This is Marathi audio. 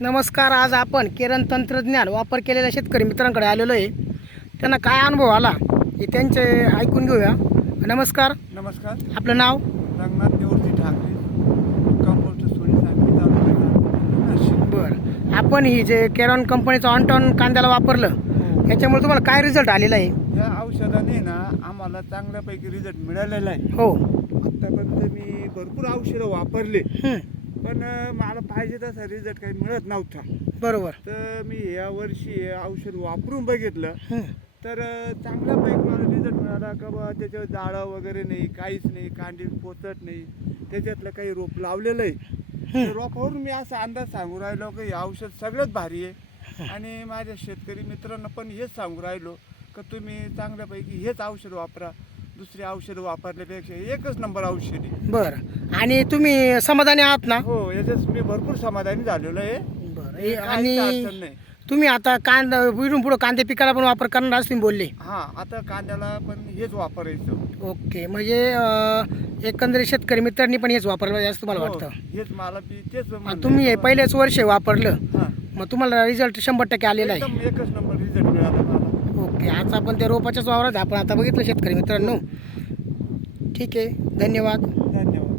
नमस्कार आज आपण केरन तंत्रज्ञान वापर केलेल्या शेतकरी मित्रांकडे आलेलो आहे. त्यांना काय अनुभव आला हे त्यांचे ऐकून घेऊया. नमस्कार. नमस्कार. आपलं नाव? रंगनाथ निवृत्ती ठाकरे. कंपोस्ट बरं. आपण ही जे केरॉन कंपनीचं ऑनटॉन कांद्याला वापरलं याच्यामुळे तुम्हाला काय रिझल्ट आलेला आहे? या औषधाने ना आम्हाला चांगल्यापैकी रिझल्ट मिळालेला आहे. हो. आत्तापर्यंत मी भरपूर औषधं वापरले. हं, पण मला पाहिजे तसा रिझल्ट काही मिळत नव्हता. बरोबर. तर मी या वर्षी हे औषध वापरून बघितलं. तर चांगल्यापैकी मला रिझल्ट मिळाला का बा त्याच्यावर जाळं वगैरे नाही काहीच नाही कांडी पोचत नाही. त्याच्यातलं काही रोप लावलेलं आहे. रोपावरून मी असा अंदाज सांगू राहिलो की हे औषध सगळ्यात भारी आहे. आणि माझ्या शेतकरी मित्रांना पण हेच सांगू राहिलो का तुम्ही चांगल्यापैकी हेच औषध वापरा. दुसरी औषधं वापरल्यापेक्षा एकच नंबर औषध बरं. आणि तुम्ही समाधानी आहात ना? हो याच्यात मी भरपूर समाधानी झालेलो आहे. बरं. आणि नाही. तुम्ही आता कांदा इथून पुढं कांदे पिकाला पण वापर करणार असं तुम्ही बोलले? हा आता कांद्याला पण हेच वापरायचं. ओके. म्हणजे अं, एकंदरीत शेतकरी मित्रांनी पण हेच वापरलं असं तुम्हाला हो, वाटतं? हेच मला बी तेच आणि म्हणणं तुम्ही हे आहे. पहिलेच वर्ष वापरलं. हा. मग तुम्हाला रिझल्ट शंभर टक्के आलेला आहे. एकदम एकच नंबर रिझल्ट मिळाला मला की आज आपण त्या रोपाच्याच वावरात आहे. आपण आता बघितलं शेतकरी मित्रांनो ठीक आहे धन्यवाद